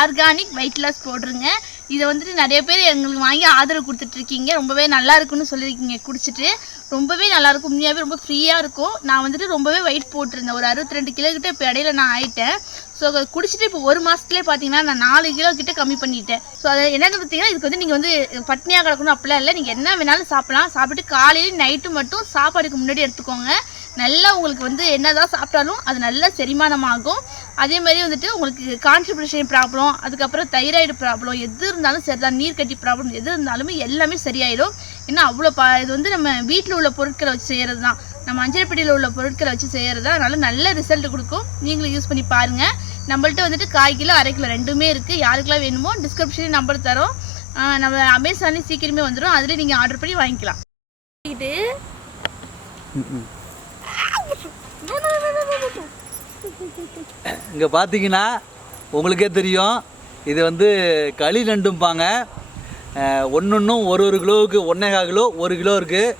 Organic weight loss பவுடருங்க. இதை வந்துட்டு நிறைய பேர் எங்களுக்கு வாங்கி ஆதரவு கொடுத்துட்ருக்கீங்க. ரொம்பவே நல்லா இருக்குன்னு சொல்லியிருக்கீங்க. குடிச்சிட்டு ரொம்பவே நல்லாயிருக்கும். உண்மையாகவே ரொம்ப ஃப்ரீயாக இருக்கும். நான் வந்துட்டு ரொம்பவே வெயிட் போட்டிருந்தேன். ஒரு 62 கிலோ கிட்ட இப்போ இடையில நான் ஆயிட்டேன். ஸோ அதை குடிச்சிட்டு இப்போ ஒரு மாதத்துலேயே பார்த்தீங்கன்னா நான் 4 கிலோ கிட்ட கம்மி பண்ணிட்டேன். ஸோ அதை என்னென்னு பார்த்தீங்கன்னா, இதுக்கு வந்து நீங்கள் வந்து பட்னியாக கிடக்கணும் அப்படிலாம் இல்லை. நீங்கள் என்ன வேணாலும் சாப்பிடலாம். சாப்பிட்டு காலையில் நைட்டு மட்டும் சாப்பாடுக்கு முன்னாடி எடுத்துக்கோங்க. நல்லா உங்களுக்கு வந்து என்னதான் சாப்பிட்டாலும் அது நல்லா செரிமானமாகும். அதே மாதிரி வந்துட்டு உங்களுக்கு கான்ஸ்டிபேஷன் ப்ராப்ளம், அதுக்கப்புறம் தைராய்டு ப்ராப்ளம் எது இருந்தாலும் சரிதான், நீர்க்கட்டி ப்ராப்ளம் எது இருந்தாலுமே எல்லாமே சரியாயிடும். ஏன்னா அவ்வளோ இது வந்து நம்ம வீட்டில் உள்ள பொருட்களை வச்சு செய்கிறது தான், நம்ம அஞ்சரைப்பட்டியில் உள்ள பொருட்களை வச்சு செய்கிறது தான். அதனால நல்ல ரிசல்ட் கொடுக்கும். நீங்களும் யூஸ் பண்ணி பாருங்கள். நம்மள்ட்ட வந்துட்டு 1/4 கிலோ 1/2 கிலோ ரெண்டுமே இருக்குது. யாருக்கெல்லாம் வேணுமோ டிஸ்கிரிப்ஷன்லேயும் நம்பர் தரோம். நம்ம அமேசான்லேயும் சீக்கிரமே வந்துடும். அதில் நீங்கள் ஆர்டர் பண்ணி வாங்கிக்கலாம். இங்கே பார்த்தீங்கன்னா உங்களுக்கே தெரியும், இது வந்து களி நண்டும்பாங்க. ஒன்றும் ஒரு கிலோவுக்கு 1.25 கிலோ 1 கிலோ இருக்குது.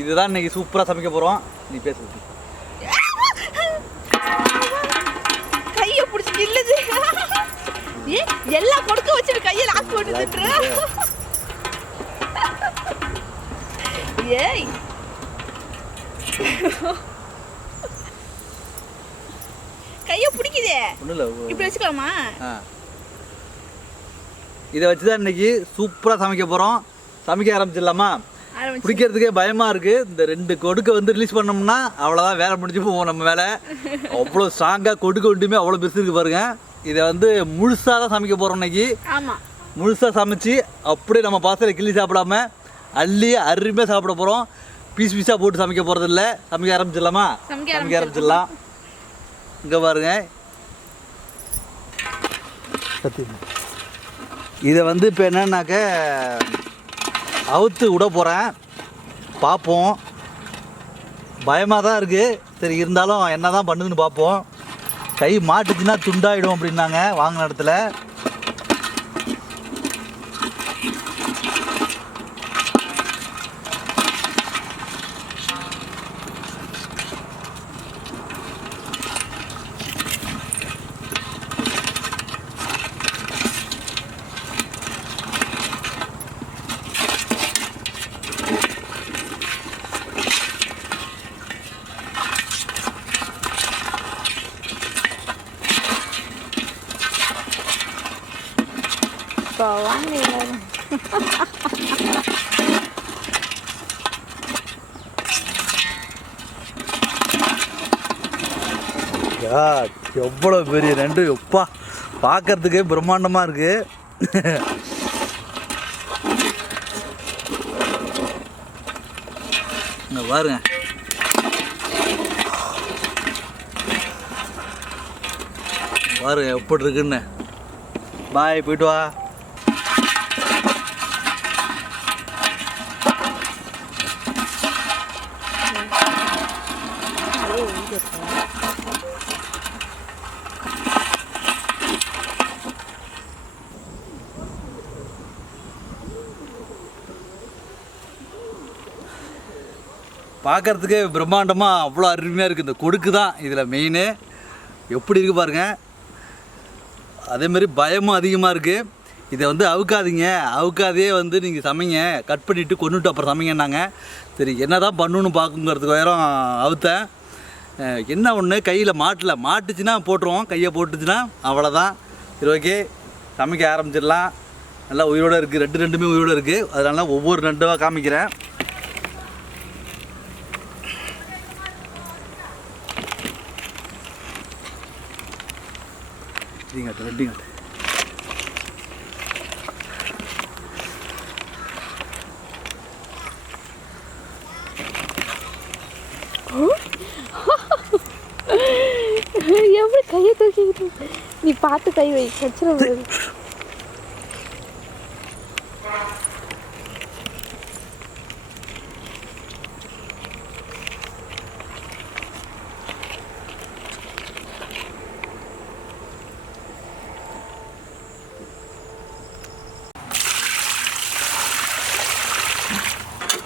இதுதான் இன்றைக்கி சூப்பராக சமைக்க போகிறோம். நீ பேசு. கையை பிடிச்சி இல்லது எல்லாம் கொடுக்க வச்சுட்டு கையை லாக் போட்டு ஏய் கையை பிடிக்குதே. இப்படி வச்சுக்கலாமா? இதை வச்சு தான் இன்றைக்கி சூப்பராக சமைக்க போகிறோம். சமைக்க ஆரம்பிச்சிடலாமா? பிடிக்கிறதுக்கே பயமாக இருக்குது. இந்த 2 கொடுக்க வந்து ரிலீஸ் பண்ணோம்னா அவ்வளோதான், வேலை முடிஞ்சு போவோம் நம்ம வேலை. அவ்வளோ ஸ்ட்ராங்காக கொடுக்க ஒன்றுமே அவ்வளோ பெருசு இருக்குது பாருங்க. இதை வந்து முழுசாக தான் சமைக்க போகிறோம் இன்றைக்கி. ஆமாம், முழுசாக சமைச்சு அப்படியே நம்ம பாசத்தில் கிள்ளி சாப்பிடாம அள்ளி அருமையாக சாப்பிட போகிறோம். பீஸ் பீஸாக போட்டு சமைக்க போகிறது இல்லை. சமைக்க ஆரம்பிச்சிடலாமா? சமைக்க ஆரம்பிச்சிடலாம். இங்கே பாருங்க, இதை வந்து இப்போ என்னன்னாக்க அவுத்து விட போகிறேன். பார்ப்போம். பயமாக தான் இருக்குது. சரி, இருந்தாலும் என்ன தான் பண்ணுதுன்னு பார்ப்போம். கை மாட்டுச்சுன்னா துண்டாயிடும் அப்படின்னாங்க வாங்கின இடத்துல. எவ்வளோ பெரிய நண்டு! எப்பா, பார்க்கறதுக்கே பிரம்மாண்டமாக இருக்கு. பாருங்க, பாருங்க எப்படி இருக்குன்னு. பாய், போயிட்டு வா. பார்க்குறதுக்கே பிரம்மாண்டமாக அவ்வளோ அருமையாக இருக்குது. இந்த கொடுக்கு தான் இதில் மெயினு. எப்படி இருக்குது பாருங்கள். அதேமாரி பயமும் அதிகமாக இருக்குது. இதை வந்து அவுக்காதீங்க, அவுக்காதே வந்து நீங்கள் சமைங்க, கட் பண்ணிவிட்டு கொண்டுட்டு அப்புறம் சமைங்கன்னாங்க. சரி, என்ன தான் பண்ணணுன்னு பார்க்குங்கிறதுக்கு வேறு அவுத்தேன். என்ன ஒன்று, கையில் மாட்டுச்சுன்னா போட்டுருவோம். கையை போட்டுச்சுன்னா அவ்வளோதான். சரி, ஓகே, சமைக்க ஆரம்பிச்சிடலாம். நல்லா உயிரோடு இருக்குது. ரெண்டுமே உயிரோடு இருக்குது. அதனால ஒவ்வொரு நண்டுவாக காமிக்கிறேன். ரெண்டிங்கட்டு எப்படி கையை தூக்கிக்கிட்டு நீ பார்த்து கை வை, கச்சிட.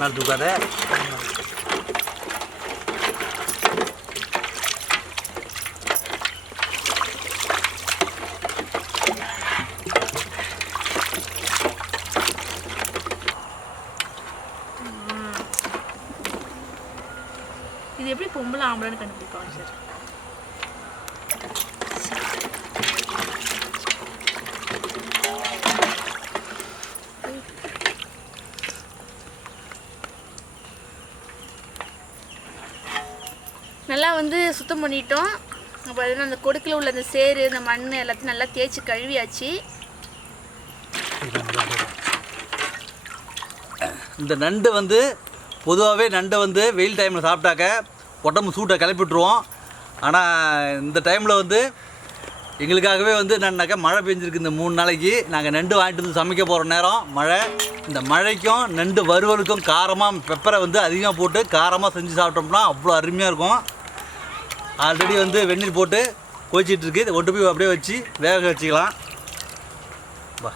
நான் தூக்காத. சரி. நல்லா வந்து சுத்தம் பண்ணிட்டோம். அப்போ அந்த கொடுக்கில் உள்ள அந்த சேறு இந்த மண் எல்லாத்தையும் நல்லா தேய்ச்சி கழுவியாச்சு. இந்த நண்டு வந்து பொதுவாகவே நண்டை வந்து வெயில் டைமில் சாப்பிட்டாக்க உடம்பு சூட்டை கிளப்பிட்டுருவோம். ஆனால் இந்த டைமில் வந்து எங்களுக்காகவே வந்து என்னன்னாக்கா மழை பெஞ்சிருக்கு. இந்த 3 நாளைக்கு நாங்கள் நண்டு வாங்கிட்டு வந்து சமைக்க போகிற நேரம் மழை. இந்த மழைக்கும் நண்டு வறுவலுக்கும் காரமாக பெப்பரை வந்து அதிகமாக போட்டு காரமாக செஞ்சு சாப்பிட்டோம்னா அவ்வளோ அருமையாக இருக்கும். ஆல்ரெடி வந்து வெந்நீர் போட்டு கொதிச்சிட்ருக்கு. இதை கொண்டு போய் அப்படியே வச்சு வேக வச்சுக்கலாம். வா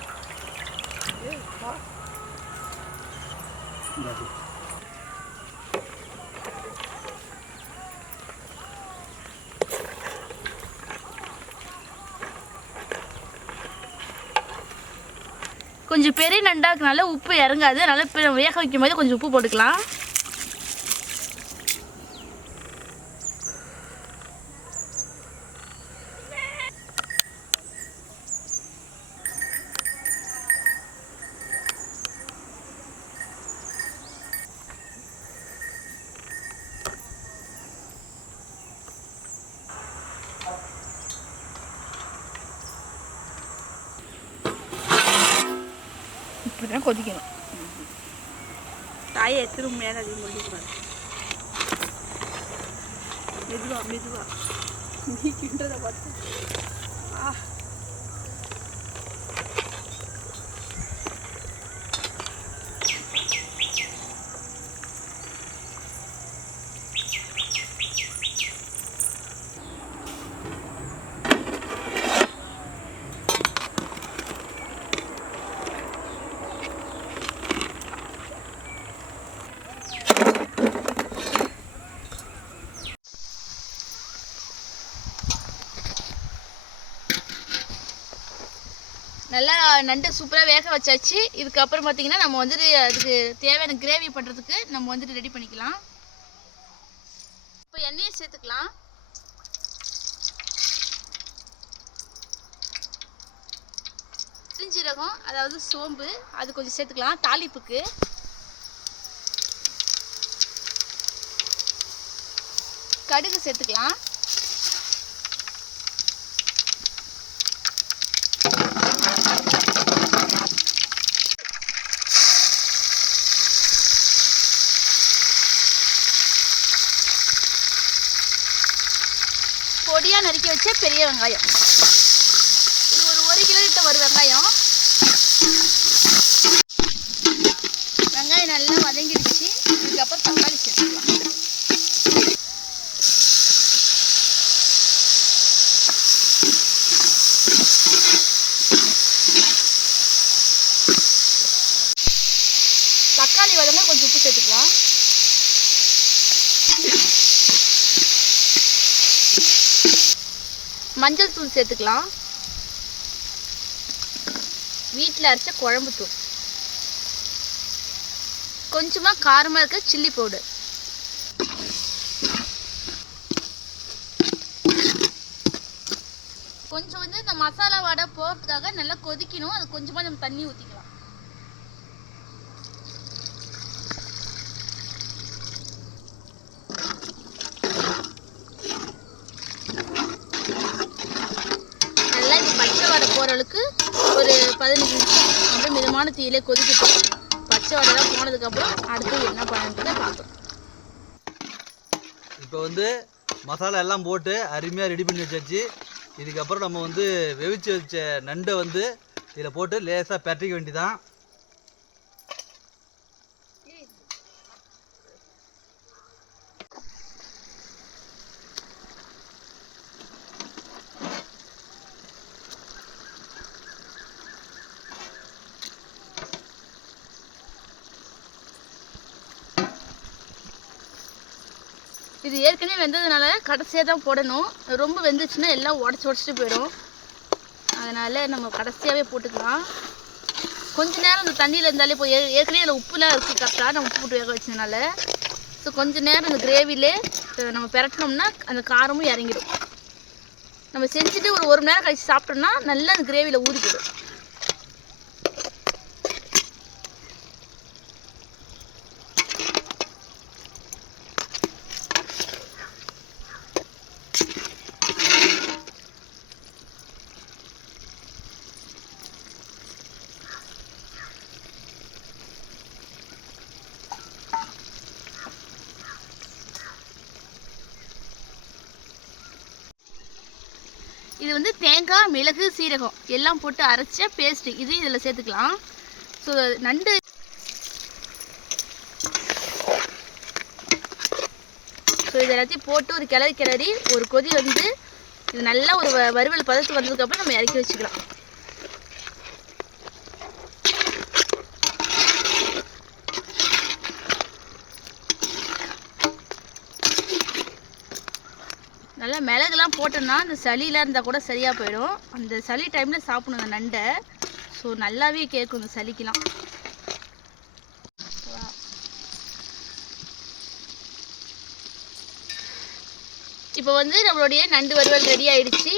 கொஞ்சம் பெரிய நண்டாக்குனால உப்பு இறங்காது. அதனால வேக வைக்கும் போது கொஞ்சம் உப்பு போட்டுக்கலாம். இப்படிதான் கொதிக்கணும். தாயை திரும்ப மேலே அதிகம் கொதிக்கூடாது. மெதுவா மெதுவா நீ கிண்டதை பார்த்து நல்லா நண்டு சூப்பராக வேக வச்சாச்சு. இதுக்கப்புறம் பார்த்தீங்கன்னா நம்ம வந்துட்டு அதுக்கு தேவையான கிரேவி பண்ணுறதுக்கு நம்ம வந்துட்டு ரெடி பண்ணிக்கலாம். இப்போ எண்ணெயை சேர்த்துக்கலாம். பெருஞ்சீரகம் அதாவது சோம்பு அது கொஞ்சம் சேர்த்துக்கலாம். தாளிப்புக்கு கடுகு சேர்த்துக்கலாம். பொடியாக நறுக்கி வச்ச பெரிய வெங்காயம். இது ஒரு 1 கிலோ கிட்ட வரும் வெங்காயம். வெங்காயம் நல்லா வதங்கிடுச்சு. இதுக்கப்புறம் தக்காளி சேர்த்துக்கலாம். தக்காளி வதங்க கொஞ்சம் உப்பு சேர்த்துக்கலாம். மஞ்சள் தூள் சேர்த்துக்கலாம். வீட்டில் அரைச்ச குழம்பு தூள், கொஞ்சமாக காரமாக இருக்க சில்லி பவுடர், கொஞ்சம் வந்து இந்த மசாலா வடை போகிறதுக்காக நல்லா கொதிக்கணும். அது கொஞ்சமாக நம்ம தண்ணி ஊற்றிக்கலாம். போகிறளவுக்கு ஒரு 15 நிமிஷம் அப்படியே மிதமான தீயிலே கொதிக்கிட்டோம். பச்சை வடைலாம் போனதுக்கப்புறம் அடுத்து என்ன பண்ணுறதை பார்ப்போம். இப்போ வந்து மசாலா எல்லாம் போட்டு அருமையாக ரெடி பண்ணி வச்சாச்சு. இதுக்கப்புறம் நம்ம வந்து வெவிச்சு வச்ச நண்டை வந்து இதில் போட்டு லேசாக பரட்டிக்க வேண்டியதான். இது ஏற்கனவே வெந்ததுனால கடைசியாக தான் போடணும். ரொம்ப வெந்துச்சுன்னா எல்லாம் உடச்சிட்டு போயிடும். அதனால் நம்ம கடைசியாகவே போட்டுக்கலாம். கொஞ்ச நேரம் அந்த தண்ணியில் இருந்தாலே போய் ஏற்கனவே அதில் உப்புலாம் இருக்குது கரெக்டாக நம்ம உப்பு போட்டு வேக வச்சதுனால. ஸோ கொஞ்சம் நேரம் அந்த கிரேவிலே நம்ம பிரட்டினோம்னா அந்த காரமும் இறங்கிடும். நம்ம செஞ்சுட்டு ஒரு 1 மணி நேரம் கழிச்சு சாப்பிட்டோம்னா நல்லா அந்த கிரேவியில் ஊறி போயிடும். இது வந்து தேங்காய், மிளகு, சீரகம் எல்லாம் போட்டு அரைச்ச பேஸ்ட். இது இதில் சேர்த்துக்கலாம். ஸோ நண்டு இது எல்லாத்தையும் போட்டு ஒரு கிளறி ஒரு கொதி வந்து இது நல்லா ஒரு வறுவல் பதத்துக்கு வந்ததுக்கப்புறம் நம்ம இறக்கி வச்சுக்கலாம். நல்லா மிளகுலாம் போட்டோம்னா அந்த சளியெலாம் இருந்தால் கூட சரியாக போயிடும். அந்த சளி டைமில் சாப்பிடணும் அந்த நண்டை. ஸோ நல்லாவே கேட்கும் இந்த சளிக்கெலாம். இப்போ வந்து நம்மளுடைய நண்டு வறுவல் ரெடி ஆயிடுச்சு.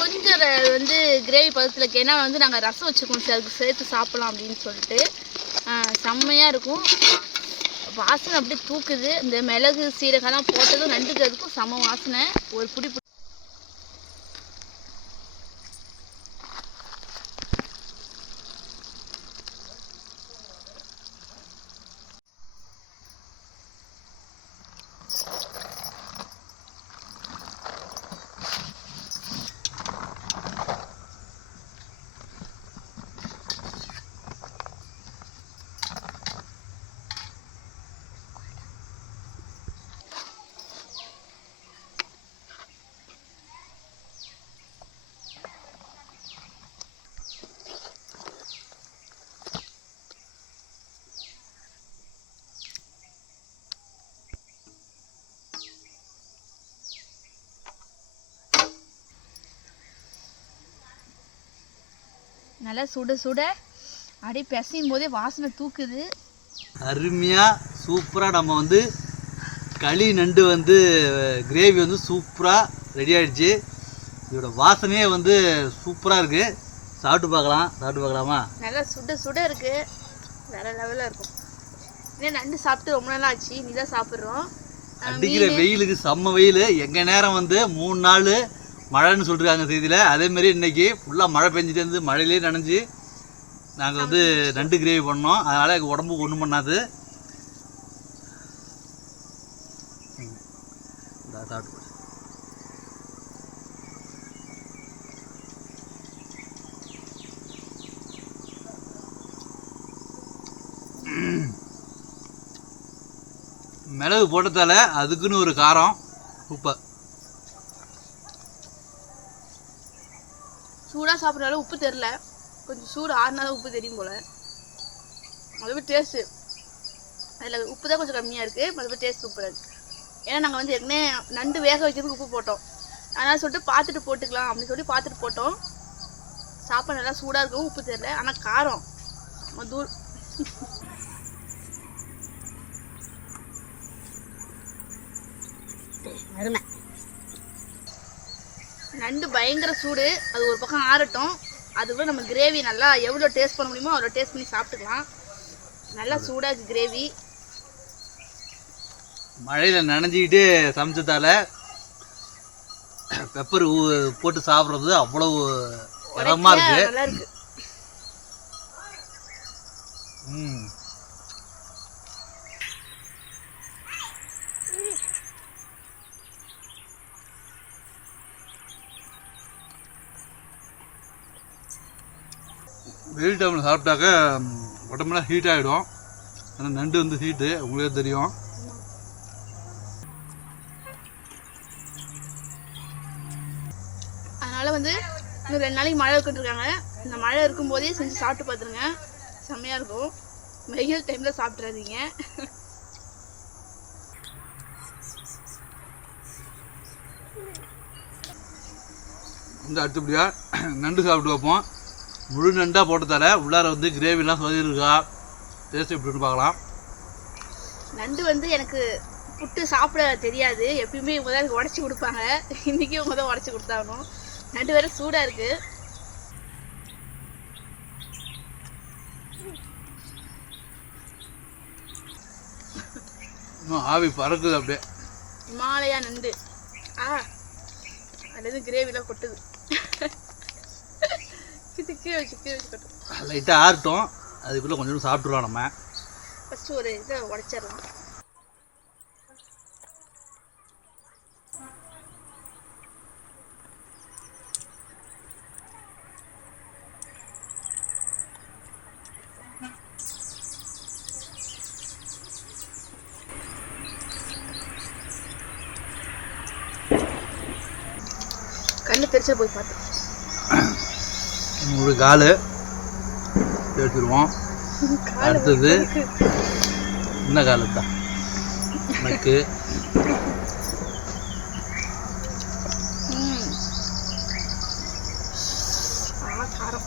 கொஞ்சம் வந்து கிரேவி பதத்தில் இருக்கு. ஏன்னா வந்து நாங்கள் ரசம் வச்சுருக்கோம், அதுக்கு சேர்த்து சாப்பிட்லாம் அப்படின்னு சொல்லிட்டு. செம்மையாக இருக்கும். வாசனை அப்படியே தூக்குது. இந்த மிளகு சீரகம்லாம் போட்டதும் நண்டுக்கிறதுக்கும் செம வாசனை. ஒரு புடி நல்லா சுட சுட அப்படியே பிசையும் போதே வாசனை தூக்குது. அருமையாக சூப்பராக நம்ம வந்து களி நண்டு வந்து கிரேவி வந்து சூப்பராக ரெடி ஆகிடுச்சு. இதோட வாசனையே வந்து சூப்பராக இருக்குது. சாப்பிட்டு பார்க்கலாமா? நல்லா சுட சுட இருக்குது. வேறு லெவலில் இருக்கும். இன்னும் நண்டு சாப்பிட்டு ரொம்ப நாள் ஆச்சு. நீ தான் சாப்பிட்றோம். அடிக்கிற வெயிலுக்கு செம்ம வெயில். எங்கள் நேரம் வந்து 3 நாள் மழைன்னு சொல்லிருக்காங்க செய்தியில். அதேமாரி இன்றைக்கி ஃபுல்லாக மழை பெஞ்சிட்டு இருந்து மழையிலே நனைஞ்சி நாங்கள் வந்து நண்டு கிரேவி பண்ணோம். அதனால் எங்கள் உடம்புக்கு ஒன்றும் பண்ணாது. சாப்பிட்டு மிளகு போட்டதால அதுக்குன்னு ஒரு காரம். சூப்பர். சூடாக சாப்பிட்றாலும் உப்பு தெரில. கொஞ்சம் சூடு ஆறுனாலும் உப்பு தெரியும் போல். அதுவே டேஸ்ட்டு அதில் உப்பு தான் கொஞ்சம் கம்மியாக இருக்குது. மறுபடியும் டேஸ்ட் சூப்பராக இருக்குது. ஏன்னா நாங்கள் வந்து ஏற்கனவே நண்டு வேக வைக்கிறதுக்கு உப்பு போட்டோம். அதனால் சொல்லிட்டு பார்த்துட்டு போட்டுக்கலாம் அப்படின்னு சொல்லி பார்த்துட்டு போட்டோம். சாப்பாடு நல்லா சூடாக இருக்கும். உப்பு தெரில. ஆனால் காரம் தூள். அருமை. நண்டு பயங்கர சூடு. அது ஒரு பக்கம் ஆறட்டும். அதுவும் நம்ம கிரேவி நல்லா எவ்வளோ டேஸ்ட் பண்ண முடியுமோ அவ்வளோ டேஸ்ட் பண்ணி சாப்பிட்டுக்கலாம். நல்லா சூடாக இருக்குது கிரேவி. மழையில் நனைஞ்சிக்கிட்டு சமைச்சதால பெப்பர் போட்டு சாப்பிட்றது அவ்வளோ இதமாக இருக்குது. நல்லா இருக்குது. வெயில் டைமில் சாப்பிட்டாக்க உடம்புலாம் ஹீட் ஆகிடும். ஆனால் நண்டு வந்து ஹீட்டு உங்களுக்கே தெரியும். அதனால் வந்து இன்னும் 2 நாளைக்கு மழை இருக்குன்ட்ருக்காங்க. இந்த மழை இருக்கும்போதே செஞ்சு சாப்பிட்டு பார்த்துருங்க. செம்மையாக இருக்கும். வெயில் டைமில் சாப்பிட்றாதீங்க. வந்து அடுத்தபடியாக நண்டு சாப்பிட்டு வைப்போம். முழு நண்டாக போட்டதால உள்ளார வந்து கிரேவிலாம் சொல்லியிருக்கா. டேஸ்ட் எப்படின்னு பார்க்கலாம். நண்டு வந்து எனக்கு புட்டு சாப்பிட தெரியாது, எப்பயுமே இவங்க தான் உடச்சி கொடுப்பாங்க. இன்றைக்கி இவங்க தான் உடச்சி கொடுத்தாகணும். நண்டு வேறு சூடாக இருக்குது. ஆவி பறக்குது அப்படியே. இமாலயா நண்டு. அல்லது கிரேவிலாம் கொட்டுது. கீழே வச்சு கொட்டும். லைட்டாக ஆறட்டும், அதுக்குள்ளே கொஞ்சம் சாப்பிட்ருவோம். நம்ம ஃபஸ்ட்டு ஒரு இதை உடச்சிடலாம். கண்ணு தெரிச்சா போய் பார்த்தேன். ஒரு காலு எடுத்துருவோம். அடுத்தது என்ன காலு தான் எனக்கு காரம்.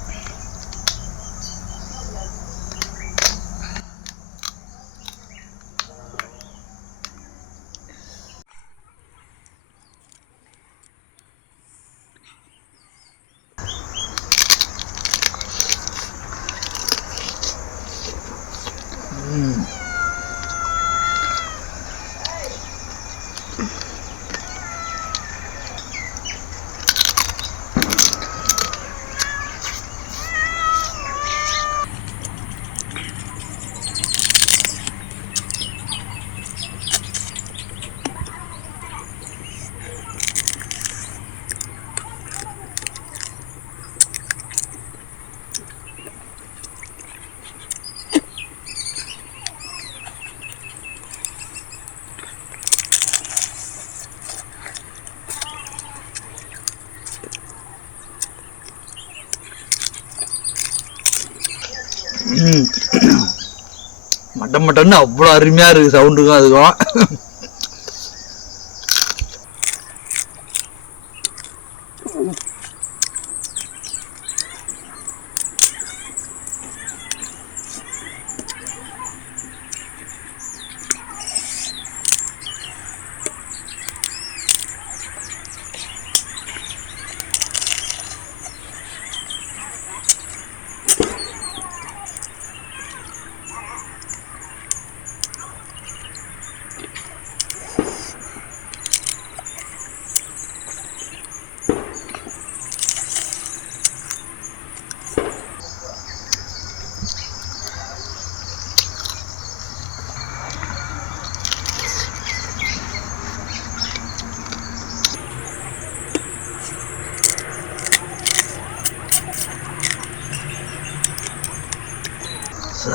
மட்டன் மட்டன்னு அவ்வளோ அருமையாக இருக்குது சவுண்டுக்கும் அதுக்கும்.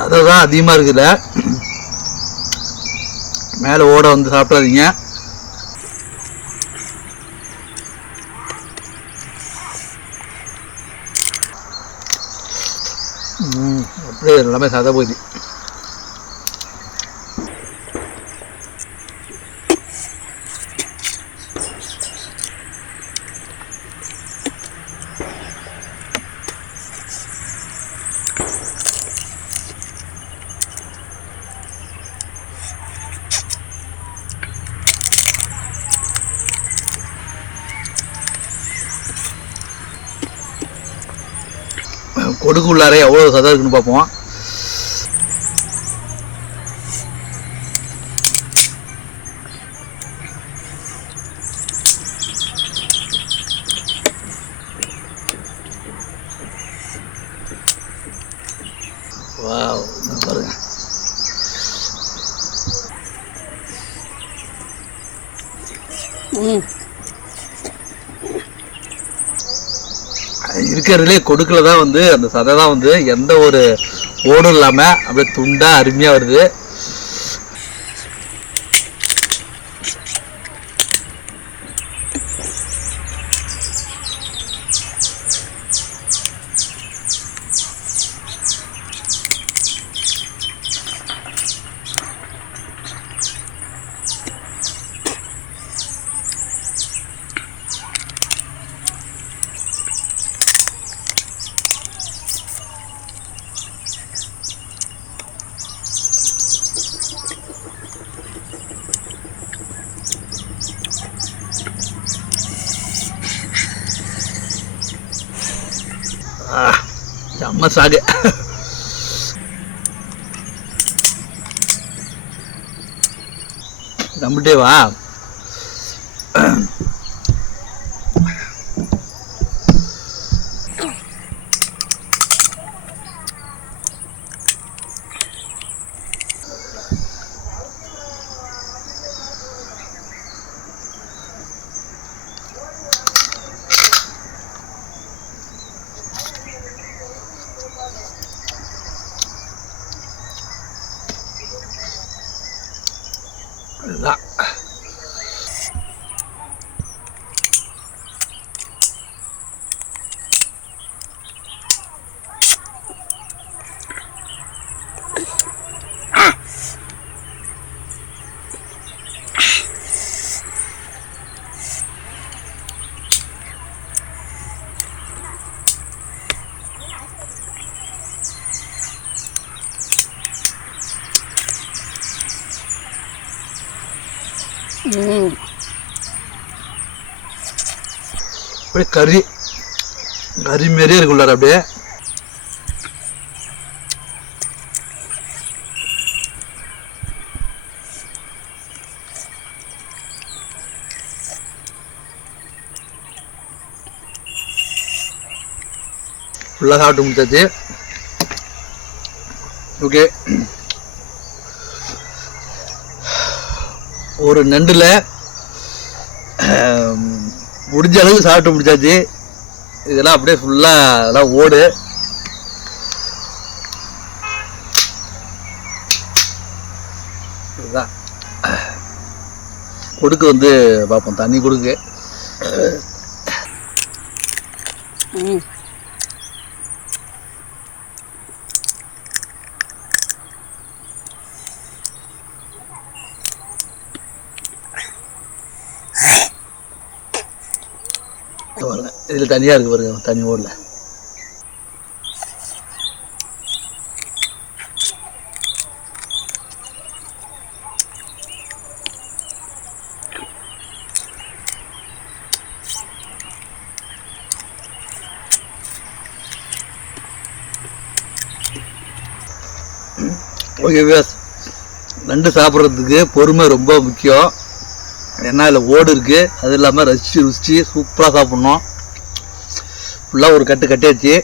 அதான் அதிகமாக இருக்குதுல்ல, மேலே ஓட வந்து சாப்பிடாதீங்க. அப்படியே எல்லாமே சதை போகுது. கொடுக்குள்ளாரே எவ்வளோ சதம் இருக்குன்னு பார்ப்போம். வாவ், பாருங்க. இருக்கிறதுலே கொடுக்கல தான் வந்து அந்த சதை தான் வந்து எந்த ஒரு ஓடும் இல்லாமல் அப்படியே துண்டா அருமையாக வருது. செம்ம சாகு. நம்பிட்டே வா. அதுதான் அப்படியே கறி கறி மாரியே இருக்குள்ளார. அப்படியே ஃபுல்லாக சாப்பிட்டு முடிச்சாச்சு. ஓகே, ஒரு நண்டில் முடிஞ்ச அளவுக்கு சாப்பிட்டு முடிச்சாச்சு. இதெல்லாம் அப்படியே ஃபுல்லாக அதெல்லாம் ஓடு. இதுதான் கொடுக்கு வந்து பார்ப்போம். தண்ணி கொடுக்கு. பாருங்க, இதில் தனியாக இருக்குது பாருங்க, தண்ணி ஓடல. ஓகே வியாஸ், நண்டு சாப்பிட்றதுக்கு பொறுமை ரொம்ப முக்கியம். ஏன்னா இதில் ஓடு இருக்குது. அது இல்லாமல் ருசிச்சு சூப்பராக சாப்பிட்ணும். ஃபுல்லாக ஒரு கட்டு கட்டியாச்சு.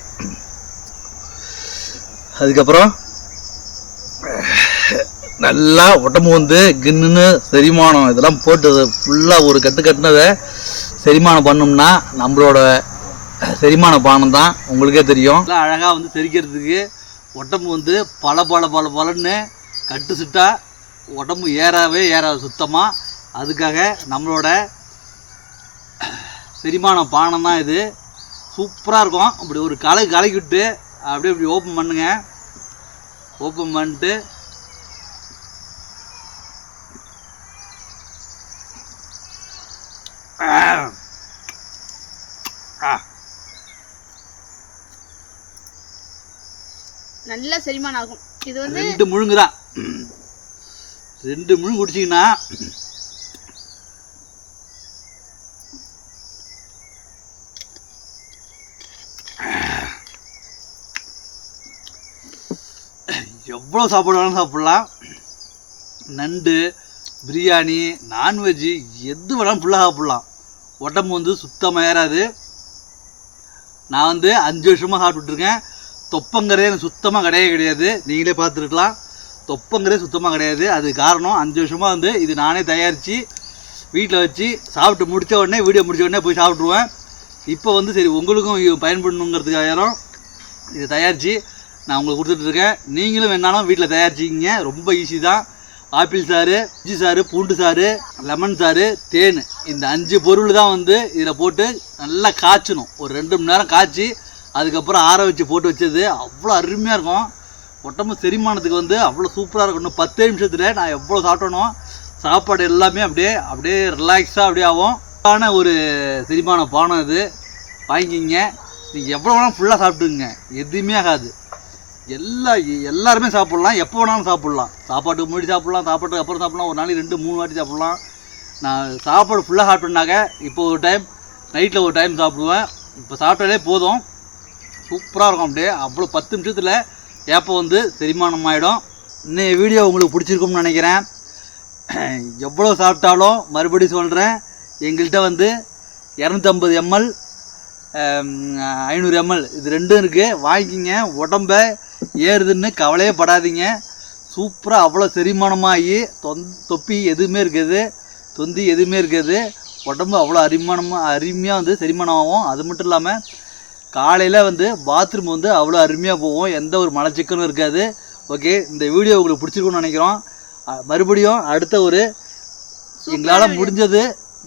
அதுக்கப்புறம் நல்லா உடம்பு வந்து கின்னுன்னு செரிமானம் இதெல்லாம் போட்டு ஃபுல்லாக ஒரு கட்டு கட்டினதை செரிமானம் பண்ணோம்னா நம்மளோட செரிமான பானம் தான் உங்களுக்கே தெரியும். நல்லா அழகாக வந்து செரிக்கிறதுக்கு உடம்பு வந்து பலன்னு கட்டு சுட்டா உடம்பு ஏறாது சுத்தமாக. அதுக்காக நம்மளோட செரிமான பானம் தான் இது. சூப்பராக இருக்கும். அப்படி ஒரு கலக்கி விட்டு அப்படியே இப்படி ஓப்பன் பண்ணுங்க. ஓப்பன் பண்ணிட்டு நல்ல செரிமானம் ஆகும். இது வந்து 2 முழுங்கு தான். 2 முழுங்கு குடிச்சிங்கன்னா எவ்வளோ சாப்பாடு வேணாலும் சாப்பிட்லாம். நண்டு, பிரியாணி, நான்வெஜ்ஜு எது வேணாலும் ஃபுல்லாக சாப்பிட்லாம். உடம்பு வந்து சுத்தமாக ஏறாது. நான் வந்து 5 வருஷமாக சாப்பிட்டுட்ருக்கேன். தொப்பங்கிறதே எனக்கு சுத்தமாக கிடையாது. நீங்களே பார்த்துருக்கலாம், தொப்பங்கிறதே சுத்தமாக கிடையாது. அது காரணம் 5 வருஷமாக வந்து இது நானே தயாரித்து வீட்டில் வச்சு சாப்பிட்டு முடித்த உடனே, வீடியோ முடித்த உடனே போய் சாப்பிட்ருவேன். இப்போ வந்து சரி உங்களுக்கும் பயன்படணுங்கிறதுக்காக இதை தயாரித்து நான் உங்களுக்கு கொடுத்துட்ருக்கேன். நீங்களும் வேணாலும் வீட்டில் தயாரிச்சிக்கிங்க. ரொம்ப ஈஸி தான். ஆப்பிள் சாறு, இஞ்சி சாறு, பூண்டு சாறு, லெமன் சாறு, தேன், இந்த 5 பொருள் தான் வந்து இதில் போட்டு நல்லா காய்ச்சணும். ஒரு 2 மணி நேரம் காய்ச்சி அதுக்கப்புறம் ஆற வச்சு போட்டு வச்சது அவ்வளோ அருமையாக இருக்கும். உடம்பு செரிமானத்துக்கு வந்து அவ்வளோ சூப்பராக இருக்கும். இன்னும் 10 நிமிஷத்தில் நான் எவ்வளோ சாப்பிட்டனோ சாப்பாடு எல்லாமே அப்படியே ரிலாக்ஸாக அப்படியே ஆகும். ஒரு செரிமான பானம் இது. வாங்கிக்கிங்க. நீங்கள் எவ்வளோ வேணாலும் ஃபுல்லாக சாப்பிட்டுங்க, எதுவுமே ஆகாது. எல்லாருமே சாப்பிட்லாம், எப்போ வேணாலும் சாப்பிட்லாம். சாப்பாட்டுக்கு முன்னாடி சாப்பிட்லாம், சாப்பாட்டுக்கு அப்புறம் சாப்பிட்லாம், ஒரு நாளைக்கு 2-3 வாட்டி சாப்பிட்லாம். நான் சாப்பாடு ஃபுல்லாக சாப்பிட்டேன்னாக்க இப்போ ஒரு டைம் நைட்டில் ஒரு டைம் சாப்பிடுவேன். இப்போ சாப்பிட்டாலே போதும். சூப்பராக இருக்கும். அப்படியே அவ்வளோ 10 நிமிஷத்தில் ஏப்பம் வந்து செரிமானம் ஆகிடும். இன்னைய வீடியோ உங்களுக்கு பிடிச்சிருக்கும்னு நினைக்கிறேன். எவ்வளோ சாப்பிட்டாலும் மறுபடியும் சொல்கிறேன், எங்கள்கிட்ட வந்து 250 ml 500 ml இது ரெண்டும் இருக்குது. வாங்கிக்கிங்க. உடம்ப ஏறுதுன்னு கவலையே படாதீங்க. சூப்பராக அவ்வளோ செரிமானமாகி தொப்பி எதுவுமே இருக்காது, தொந்தி எதுவுமே இருக்காது. உடம்பு அவ்வளோ அருமையாக வந்து செரிமானம் ஆகும். அது மட்டும் இல்லாமல் காலையில் வந்து பாத்ரூம் வந்து அவ்வளோ அருமையாக போகும், எந்த ஒரு மலச்சிக்கலும் இருக்காது. ஓகே, இந்த வீடியோ உங்களுக்கு பிடிச்சிருக்குன்னு நினைக்கிறோம். மறுபடியும் அடுத்த ஒரு எங்களால் முடிஞ்சது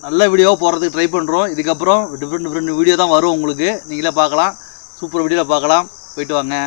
நல்ல வீடியோவாக போகிறதுக்கு ட்ரை பண்ணுறோம். இதுக்கப்புறம் டிஃப்ரெண்ட் வீடியோ தான் வரும் உங்களுக்கு, நீங்களே பார்க்கலாம். சூப்பர் வீடியோவில் பார்க்கலாம். போயிட்டு வாங்க.